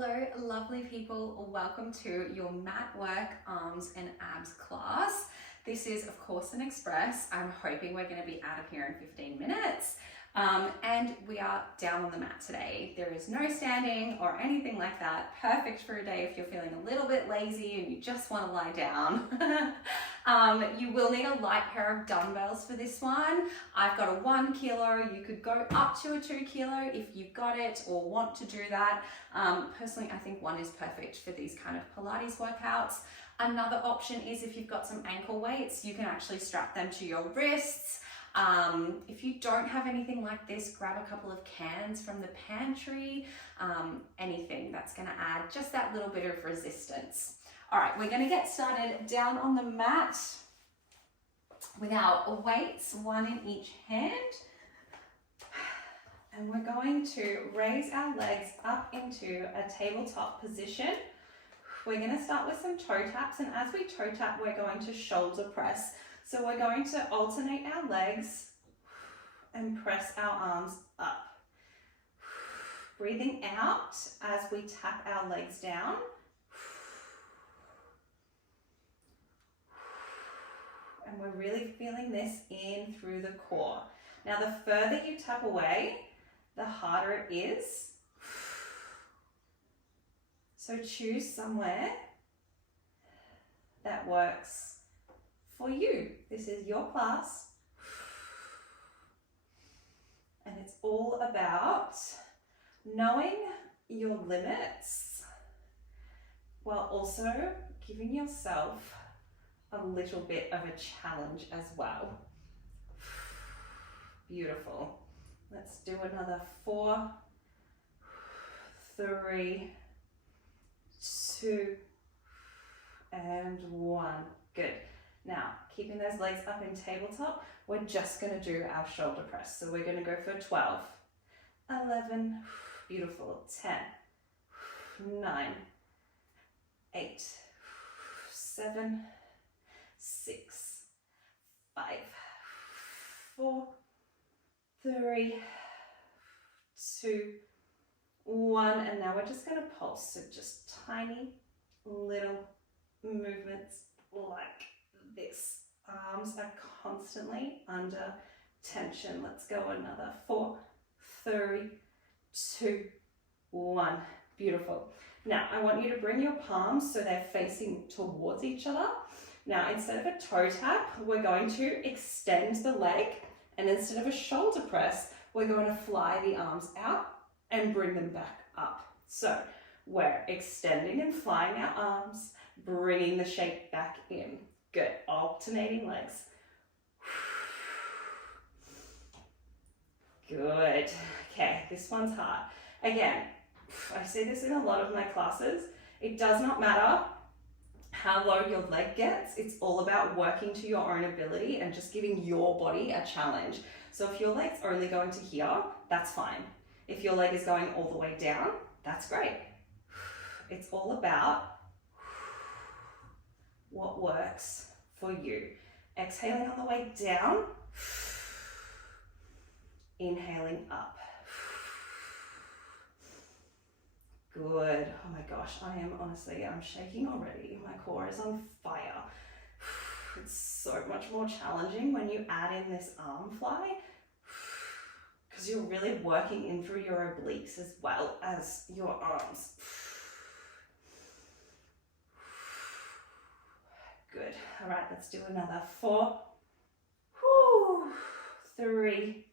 Hello, lovely people. Welcome to your mat work, arms and abs class. This is, of course, an express. I'm hoping we're going to be out of here in 15 minutes. And we are down on the mat today. There is no standing or anything like that. Perfect for a day if you're feeling a little bit lazy and you just want to lie down. You will need a light pair of dumbbells for this one. I've got a 1 kilo. You could go up to a 2 kilo if you've got it or want to do that. Personally, I think 1 is perfect for these kind of Pilates workouts. Another option is if you've got some ankle weights, you can actually strap them to your wrists. If you don't have anything like this, grab a couple of cans from the pantry, anything that's going to add just that little bit of resistance. All right, we're going to get started down on the mat with our weights, 1 in each hand. And we're going to raise our legs up into a tabletop position. We're going to start with some toe taps, and as we toe tap, we're going to shoulder press. So we're going to alternate our legs and press our arms up. Breathing out as we tap our legs down. And we're really feeling this in through the core. Now, the further you tap away, the harder it is. So choose somewhere that works for you. This is your class. And it's all about knowing your limits while also giving yourself a little bit of a challenge as well. Beautiful. Let's do another 4, 3, 2, and 1. Good. Now, keeping those legs up in tabletop, we're just going to do our shoulder press. So we're going to go for 12, 11, beautiful, 10, 9, 8, 7, 6, 5, 4, 3, 2, 1. And now we're just going to pulse. So just tiny little movements like this. Arms are constantly under tension. Let's go another 4, 3, 2, 1. Beautiful. Now I want you to bring your palms so they're facing towards each other. Now instead of a toe tap, we're going to extend the leg, and instead of a shoulder press, we're going to fly the arms out and bring them back up. So we're extending and flying our arms, bringing the shape back in. Good. Alternating legs. Good. Okay, this one's hard. Again, I see this in a lot of my classes. It does not matter how low your leg gets. It's all about working to your own ability and just giving your body a challenge. So if your leg's only going to here, that's fine. If your leg is going all the way down, that's great. It's all about what works for you. Exhaling on the way down, inhaling up. Good. Oh my gosh, I'm shaking already. My core is on fire. It's so much more challenging when you add in this arm fly, because you're really working in through your obliques as well as your arms. Good. All right, let's do another 4, 3,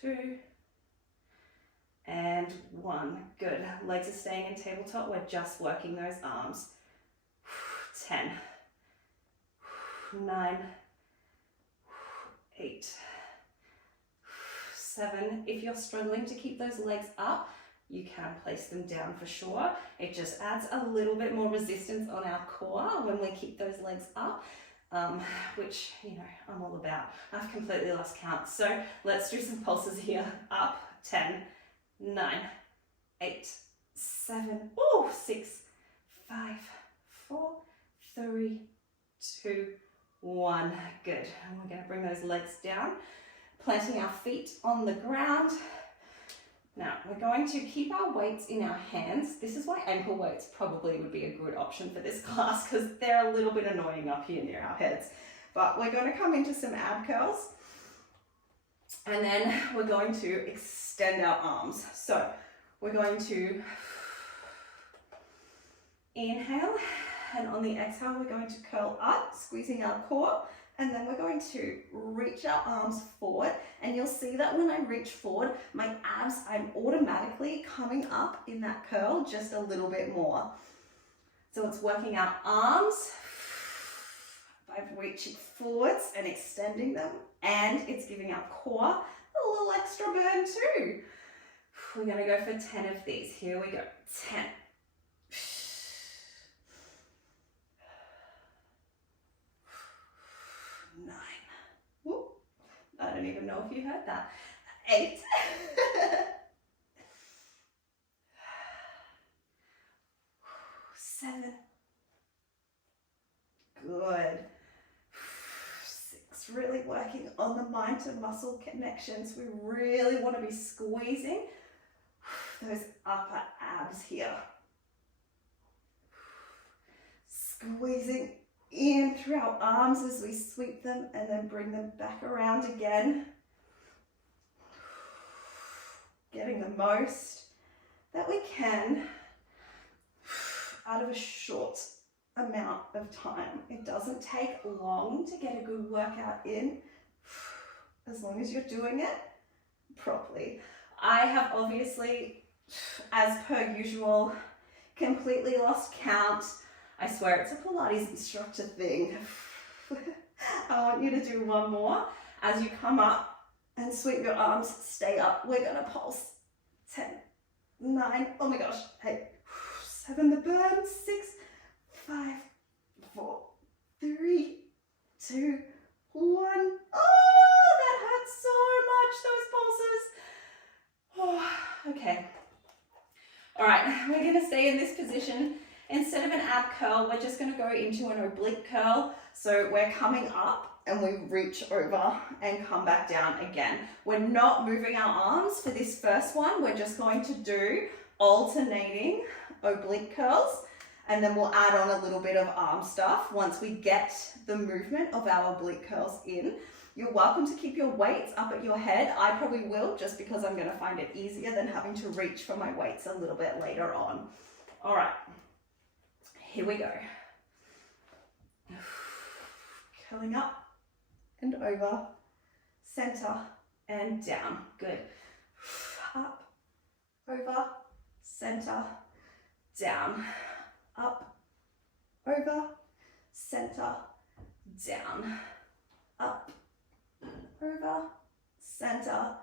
2, and 1. Good. Legs are staying in tabletop. We're just working those arms. 10, 9, 8, 7. If you're struggling to keep those legs up, you can place them down for sure. It just adds a little bit more resistance on our core when we keep those legs up, which, you know, I'm all about. I've completely lost count. So let's do some pulses here. Up, 10, 9, 8, 7, 6, 5, 4, 3, 2, 1. Good. And we're going to bring those legs down, planting our feet on the ground, Now, we're going to keep our weights in our hands. This is why ankle weights probably would be a good option for this class, because they're a little bit annoying up here near our heads. But we're going to come into some ab curls, and then we're going to extend our arms. So we're going to inhale, and on the exhale, we're going to curl up, squeezing our core. And then we're going to reach our arms forward, and you'll see that when I reach forward, my abs, I'm automatically coming up in that curl just a little bit more. So it's working our arms by reaching forwards and extending them, and it's giving our core a little extra burn too. We're going to go for 10 of these. Here we go. 10. 9. Whoop. I don't even know if you heard that. 8. 7. Good. 6. Really working on the mind to muscle connections. We really want to be squeezing those upper abs here. Squeezing in through our arms as we sweep them and then bring them back around again. Getting the most that we can out of a short amount of time. It doesn't take long to get a good workout in, as long as you're doing it properly. I have obviously, as per usual, completely lost count. I swear it's a Pilates instructor thing. I want you to do one more. As you come up and sweep your arms, stay up. We're gonna pulse. 10, 9, oh my gosh, 8, 7, the burn, 6, 5, 4, 3, 2, 1. Oh, that hurts so much, those pulses. Oh, okay. All right, we're gonna stay in this position. Instead of an ab curl, we're just going to go into an oblique curl. So we're coming up and we reach over and come back down again. We're not moving our arms for this first one. We're just going to do alternating oblique curls, and then we'll add on a little bit of arm stuff once we get the movement of our oblique curls in. You're welcome to keep your weights up at your head. I probably will, just because I'm going to find it easier than having to reach for my weights a little bit later on. All right. Here we go. Curling up and over, center and down. Good. Up, over, center, down. Up, over, center, down. Up, over, center,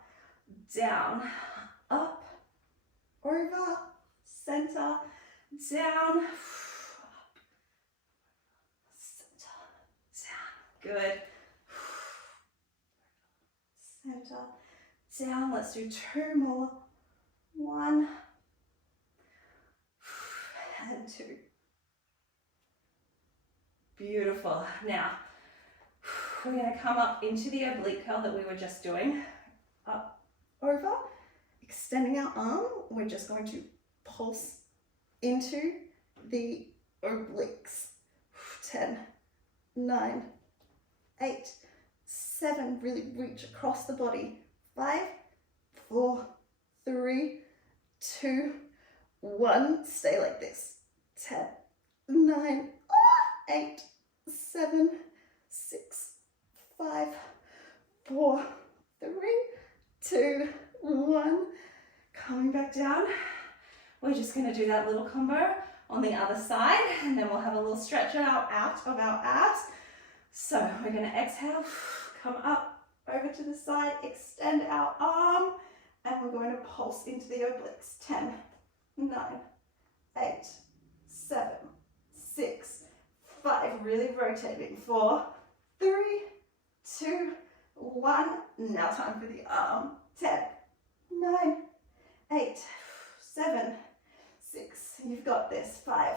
down. Up, over, center, down. Good. Center, down. Let's do 2 more. 1 and 2. Beautiful. Now, we're going to come up into the oblique curl that we were just doing. Up, over, extending our arm. We're just going to pulse into the obliques. 10, 9, 8, 7, really reach across the body. 5, 4, 3, 2, 1. Stay like this. 10, 9, 8, 7, 6, 5, 4, 3, 2, 1. Coming back down. We're just going to do that little combo on the other side, and then we'll have a little stretch out of our abs. So we're going to exhale, come up over to the side, extend our arm, and we're going to pulse into the obliques. 10, 9, 8, 7, 6, 5, really rotating. 4, 3, 2, 1. Now time for the arm. 10, 9, 8, 7, 6. You've got this. 5,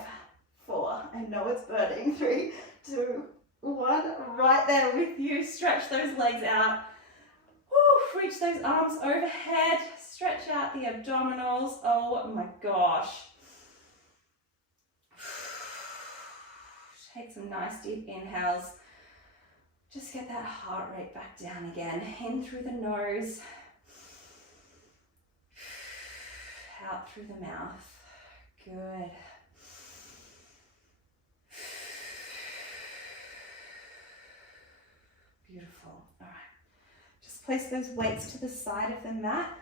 4. I know it's burning. 3, 2, 1. Right there with you. Stretch those legs out. Woo. Reach those arms overhead. Stretch out the abdominals. Oh my gosh. Take some nice deep inhales. Just get that heart rate back down again. In through the nose. Out through the mouth. Good. Beautiful. All right. Just place those weights to the side of the mat.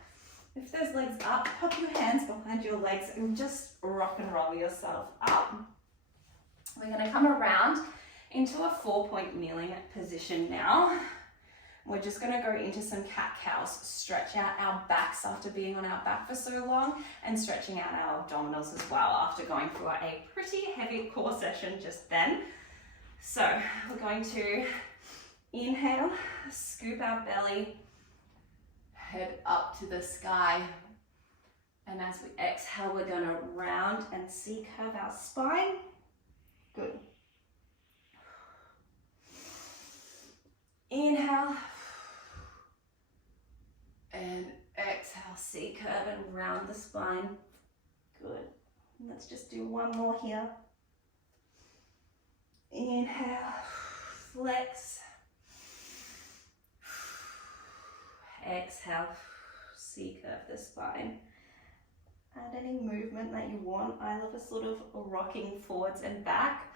Lift those legs up. Pop your hands behind your legs and just rock and roll yourself up. We're going to come around into a 4-point kneeling position now. We're just going to go into some cat-cows. Stretch out our backs after being on our back for so long, and stretching out our abdominals as well after going through a pretty heavy core session just then. So we're going to inhale, scoop our belly, head up to the sky. And as we exhale, we're going to round and C-curve our spine. Good. Inhale. And exhale, C-curve and round the spine. Good. Let's just do one more here. Inhale, flex. Exhale, C-curve the spine. Add any movement that you want. I love a sort of rocking forwards and back.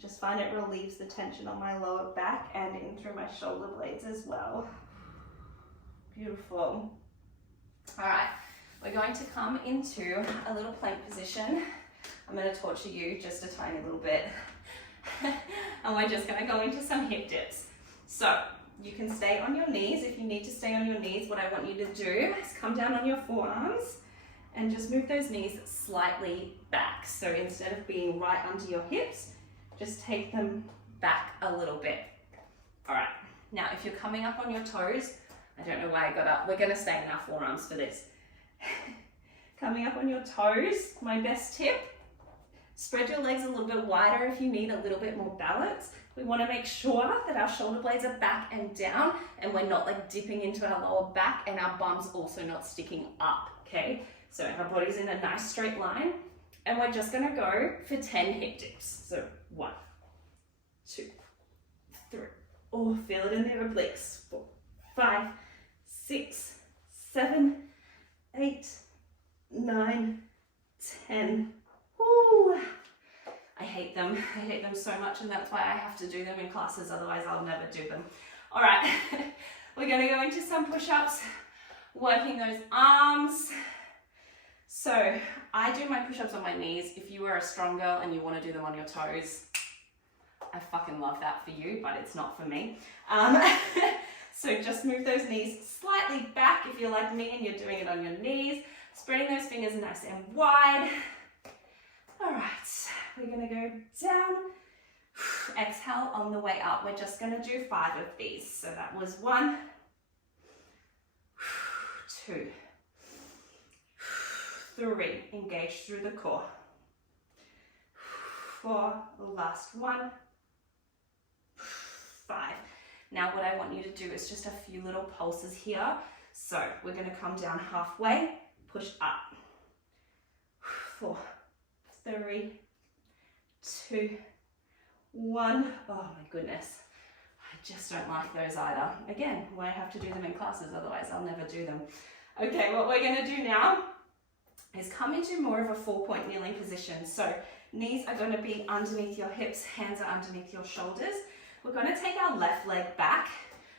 Just find it relieves the tension on my lower back and in through my shoulder blades as well. Beautiful. All right, we're going to come into a little plank position. I'm going to torture you just a tiny little bit. And we're just going to go into some hip dips. So you can stay on your knees. If you need to stay on your knees, what I want you to do is come down on your forearms and just move those knees slightly back. So instead of being right under your hips, just take them back a little bit. All right, now if you're coming up on your toes, I don't know why I got up. We're going to stay in our forearms for this. Coming up on your toes, my best tip, spread your legs a little bit wider if you need a little bit more balance. We want to make sure that our shoulder blades are back and down and we're not like dipping into our lower back and our bum's also not sticking up, okay? So our body's in a nice straight line and we're just going to go for 10 hip dips. So 1, 2, 3. Oh, feel it in the obliques. 4, 5, 6, 7, 8, 9, 10. Woo! I hate them. I hate them so much, and that's why I have to do them in classes, otherwise I'll never do them. All right, we're going to go into some push-ups, working those arms. So I do my push-ups on my knees. If you are a strong girl and you want to do them on your toes, I fucking love that for you, but it's not for me. So just move those knees slightly back if you're like me and you're doing it on your knees, spreading those fingers nice and wide. All right, we're gonna go down, exhale on the way up. We're just gonna do 5 of these. So that was 1, 2, 3, engage through the core. 4, last 1, 5. Now what I want you to do is just a few little pulses here. So we're going to come down halfway, push up. 4, 3, 2, 1. Oh my goodness. I just don't like those either. Again, I have to do them in classes, otherwise I'll never do them. Okay, what we're going to do now is come into more of a 4-point kneeling position. So knees are going to be underneath your hips, hands are underneath your shoulders. We're going to take our left leg back,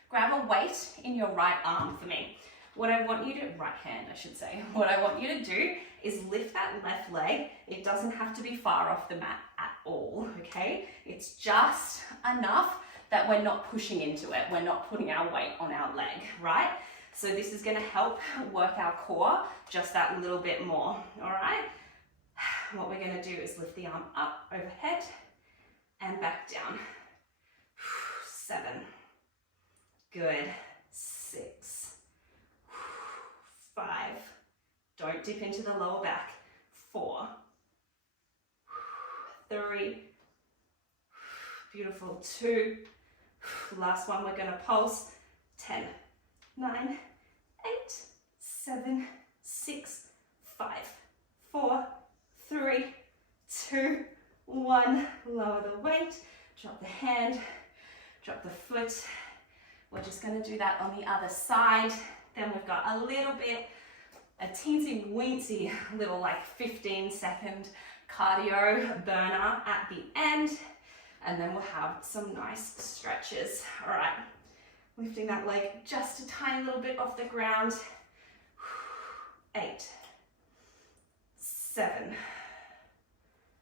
grab a weight in your right arm for me. What I want you to, right hand I should say, what I want you to do is lift that left leg. It doesn't have to be far off the mat at all, okay? It's just enough that we're not pushing into it. We're not putting our weight on our leg, right? So this is going to help work our core just that little bit more, all right? What we're going to do is lift the arm up overhead and back down. 7. Good. 6. 5. Don't dip into the lower back. 4. 3. Beautiful. 2. Last one, we're going to pulse. 10. 9, 8, 7, 6, 5, 4, 3, 2, 1. Lower the weight, drop the hand, drop the foot. We're just going to do that on the other side. Then we've got a little bit, a teensy weensy little like 15-second cardio burner at the end. And then we'll have some nice stretches. All right, lifting that leg just a tiny little bit off the ground. 8, 7,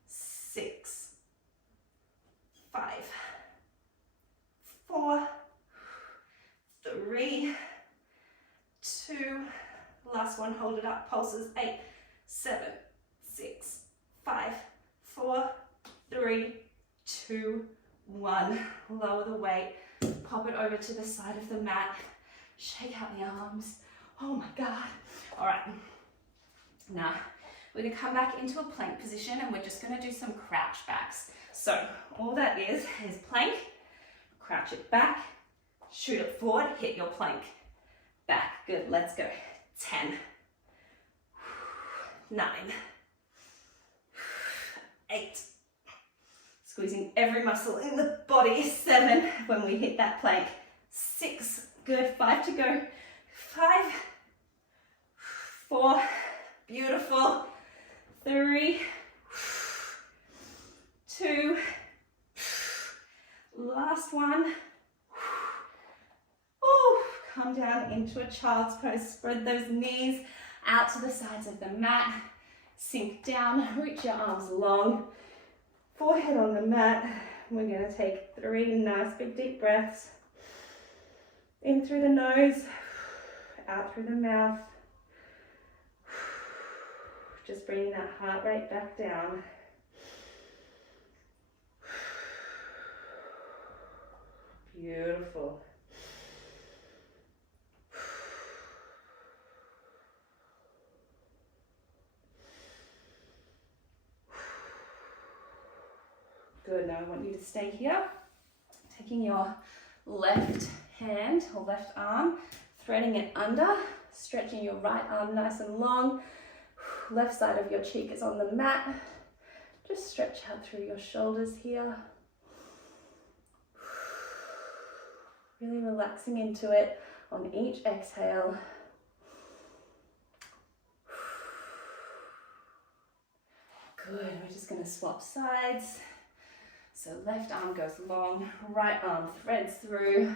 6, 5, 4, 3, 2, last one, hold it up, pulses, 8, 7, 6, 5, 4, 3, 2, 1. Lower the weight, pop it over to the side of the mat, shake out the arms. Oh my God. All right, now we're gonna come back into a plank position and we're just gonna do some crouch backs. So all that is plank, crouch it back, shoot it forward, hit your plank. Back, good, let's go. 10, 9, 8, squeezing every muscle in the body. 7, when we hit that plank. 6, good, 5 to go. 5, 4, beautiful. 3, 2, last one. Come down into a child's pose. Spread those knees out to the sides of the mat. Sink down, reach your arms long. Forehead on the mat. We're going to take 3 nice big deep breaths. In through the nose, out through the mouth. Just bringing that heart rate back down. Beautiful. Good, now I want you to stay here, taking your left hand or left arm, threading it under, stretching your right arm nice and long. Left side of your cheek is on the mat. Just stretch out through your shoulders here. Really relaxing into it on each exhale. Good, we're just going to swap sides. So left arm goes long, right arm threads through.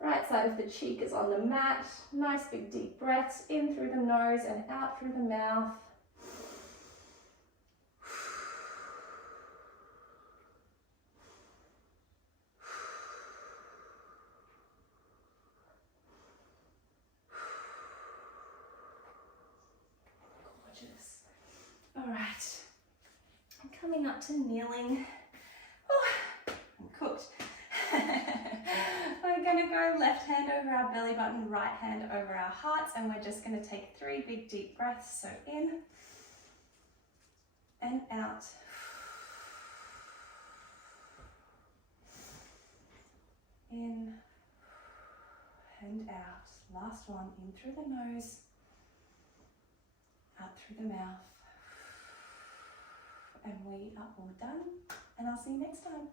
Right side of the cheek is on the mat. Nice big deep breaths in through the nose and out through the mouth. Gorgeous. All right, I'm coming up to kneeling. I'm cooked. We're going to go left hand over our belly button, right hand over our hearts, and we're just going to take 3 big deep breaths. So in and out. In and out. Last one, in through the nose, out through the mouth. And we are all done, and I'll see you next time.